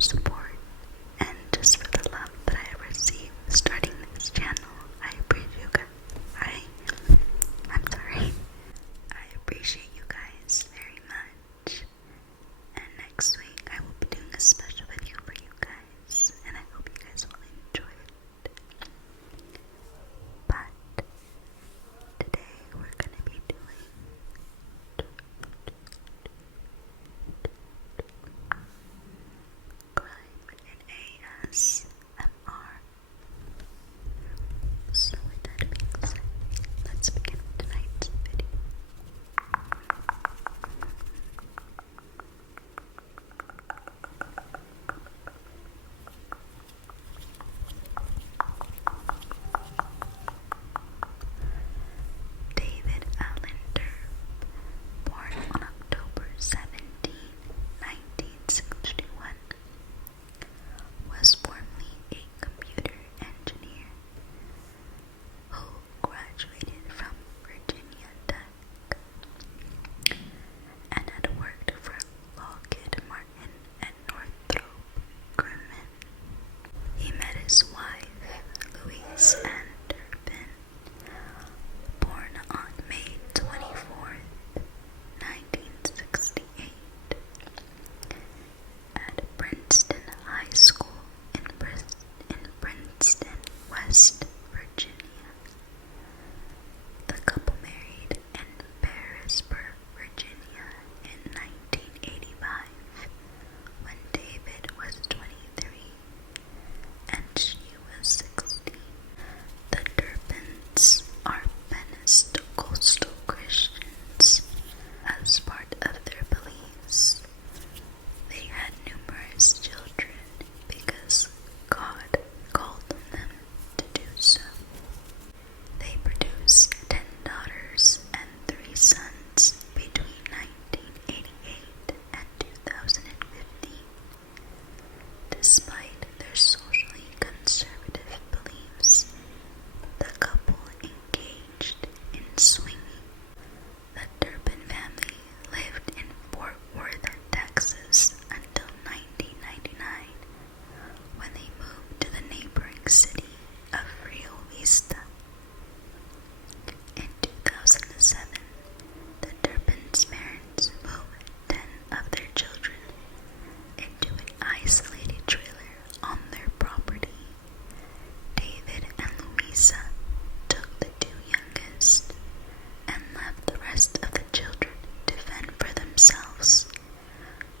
your support and just for the love that I received starting this channel. I appreciate you guys. I appreciate you guys very much. And next week I will be doing a special video for you guys, and I hope you guys will enjoy it. But today we're gonna be doing crime in ASMR. So with that being said, let's begin tonight's video. David Allen Turpin, born on October 17, 1961, was formerly a computer engineer who graduated from Virginia Tech and had worked for Lockheed Martin and Northrop Grumman. He met his wife, Louise Ann Turpin, born on May 24th, 1968, at Princeton High School in Princeton, West Virginia. The couple married in Parisburg, Virginia in 1985 when David was 23 and she was 16. The Turpins are Pentecostal Christians. As part of their beliefs, they had numerous children because God called on them to do so. They produced 10 daughters and 3 sons between 1988 and 2015. Despite their socially conservative beliefs, the couple engaged in swinging. The Turpin family lived in Fort Worth, Texas until 1999, when they moved to the neighboring city of Rio Vista. In 2007, the Turpin's parents moved 10 of their children into an isolated trailer on their property. David and Louisa took the 2 youngest and left the rest of the children to fend for themselves,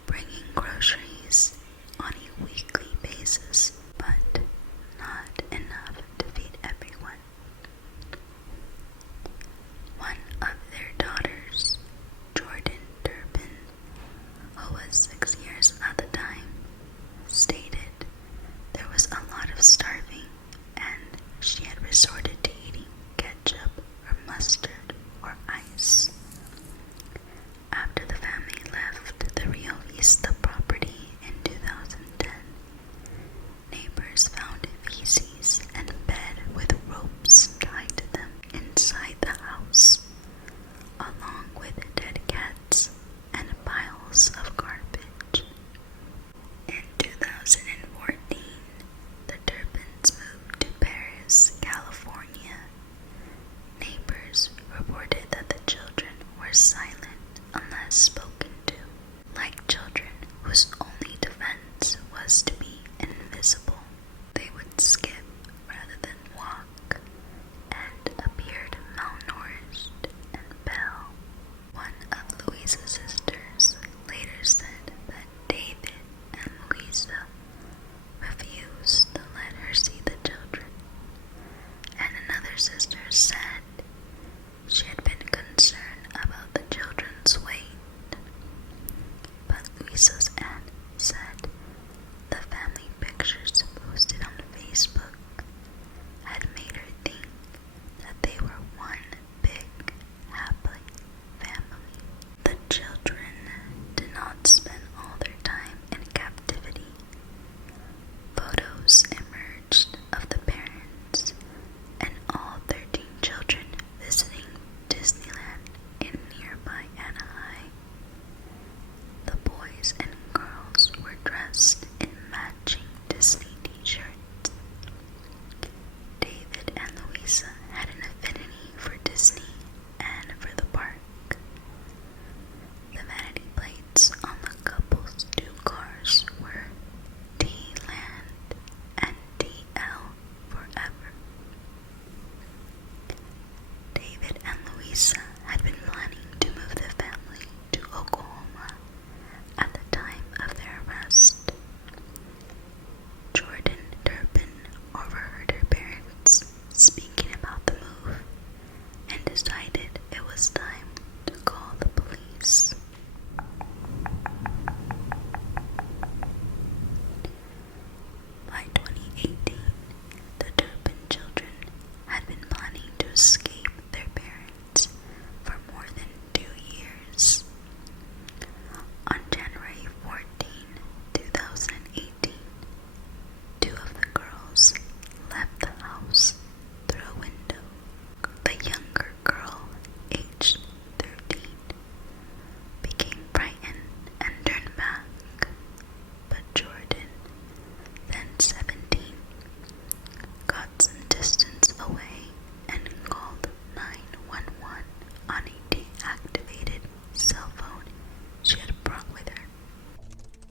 bringing groceries on a weekly basis, but not enough to feed everyone. One of their daughters, Jordan Turpin, who was 6 years at the time, stated there was a lot of starving and she had resorted to eating ketchup or mustard or ice. After the family left the Rio Vista property in 2010, neighbors found feces and bed with ropes tied to them inside the house, along with dead cats and piles of garbage. In 2014, the Turpins moved to Paris, California. Neighbors reported that the children were silent unless spoken to, like children whose only defense was to be invisible. They would skip rather than walk and appeared malnourished and pale. One of Louisa's sisters later said that David and Louisa refused to let her see the children, and another sister said she had been concerned about the children's weight. But Louisa's aunt said the family pictures posted on Facebook had made her think that they were one big, happy family. The children did not spend all their time in captivity. Photos emerged of the parents and all 13 children visiting Disneyland in nearby Anaheim. The boys and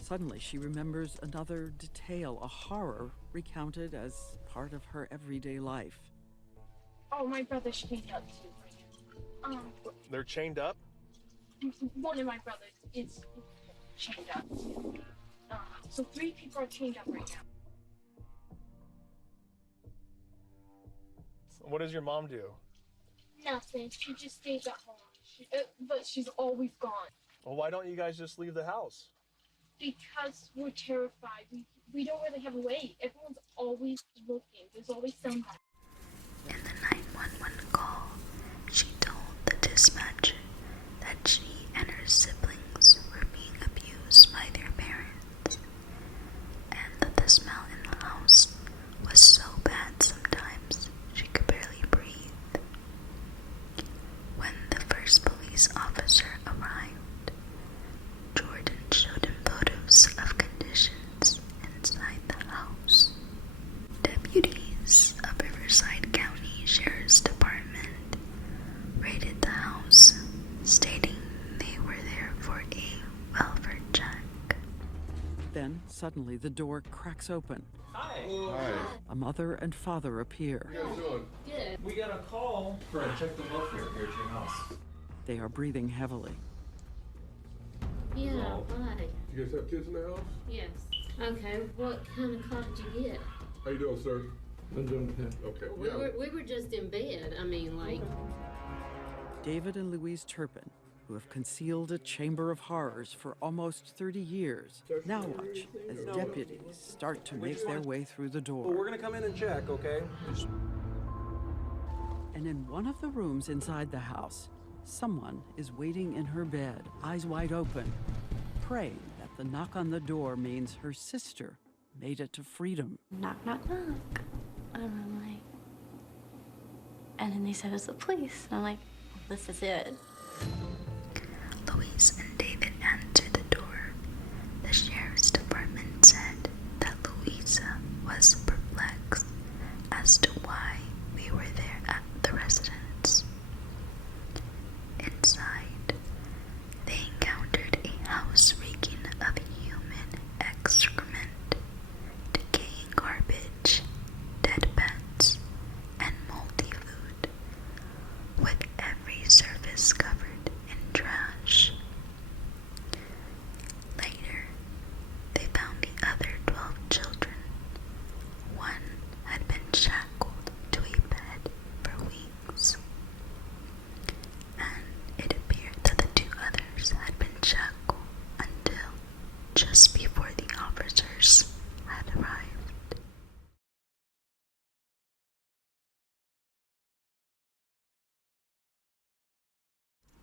Suddenly, she remembers another detail, a horror recounted as part of her everyday life. Oh, my brother's chained up too. They're chained up? One of my brothers is chained up too. So 3 people are chained up right now. What does your mom do? Nothing. She just stays at home. But she's always gone. Well, why don't you guys just leave the house? Because we're terrified. We don't really have a way. Everyone's always looking. There's always somebody. In the 911 call, she told the dispatcher that she and her siblings were being abused by their parents, and that the smell in the house was so bad sometimes she could barely breathe. When the first police officer arrived, Jordan showed him photos of conditions inside the house. Deputies of Riverside County Sheriff's Department raided the house, stating they were there for a welfare check. Then, suddenly, the door cracks open. Hi. Hi. A mother and father appear. How you guys doing? Good. We got a call for a check the welfare here at your house. They are breathing heavily. Yeah, Well, why? You guys have kids in the house? Yes. Okay, what kind of call did you get? How you doing, sir? I'm doing good. Okay. We were just in bed. I mean, like, David and Louise Turpin, who have concealed a chamber of horrors for almost 30 years, now watch as deputies start to make their way through the Well, we're door. gonna come in and check, okay? And in one of the rooms inside the house, someone is waiting in her bed, eyes wide open, praying that the knock on the door means her sister made it to freedom. Knock, knock, knock. And I'm like, and then they said it's the police. And I'm like, well, this is it. Louise and David answered the door. The sheriff's department said that Louisa was perplexed as to why we were there at the residence. Inside, they encountered a house reeking of human excrement, decaying garbage, dead pets, and moldy food, with every surface covered in trash. Later, they found the other 12 children. One had been shackled to a bed for weeks, and it appeared that the 2 others had been shackled until just before the officers had arrived.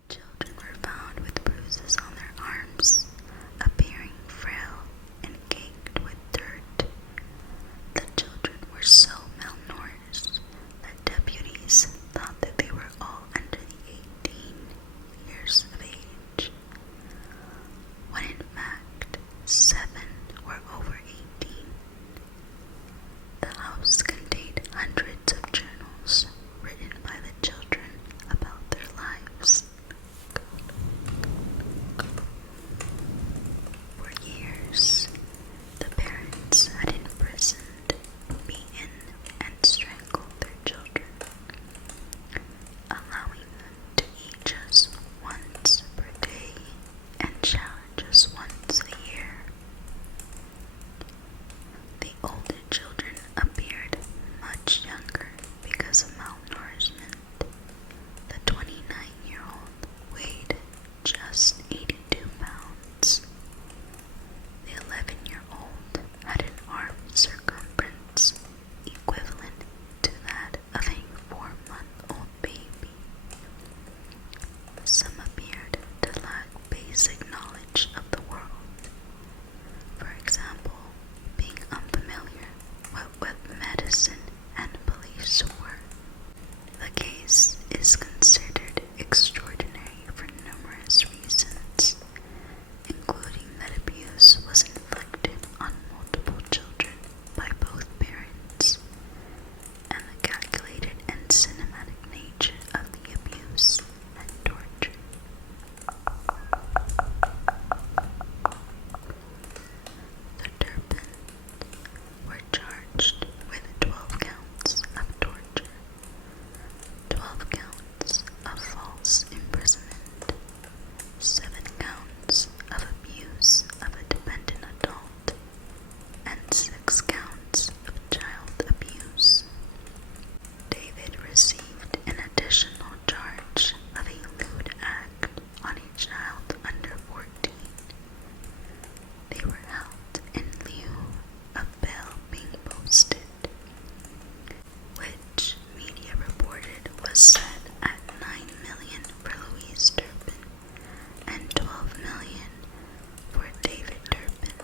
Children were found with bruises on their arms, appearing frail and caked with dirt. The children were so malnourished that deputies thought that they were all under the 18 years of age, when in fact 7 were over 18. The house contained hundreds of journals written by the children about their lives. For years, the parents had imprisoned, beaten, and strangled their children, allowing them to eat just once per day and shower just once a year. The older children appeared much younger because of malnourishment. The 29-year-old weighed just 82 pounds. The 11-year-old had an arm circumference equivalent to that of a 4-month-old baby. Some appeared to lack basic knowledge of the world. For example, being unfamiliar They were held in lieu of bail being posted, which media reported was set at $9 million for Louise Turpin and $12 million for David Turpin.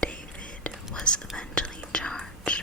David was eventually charged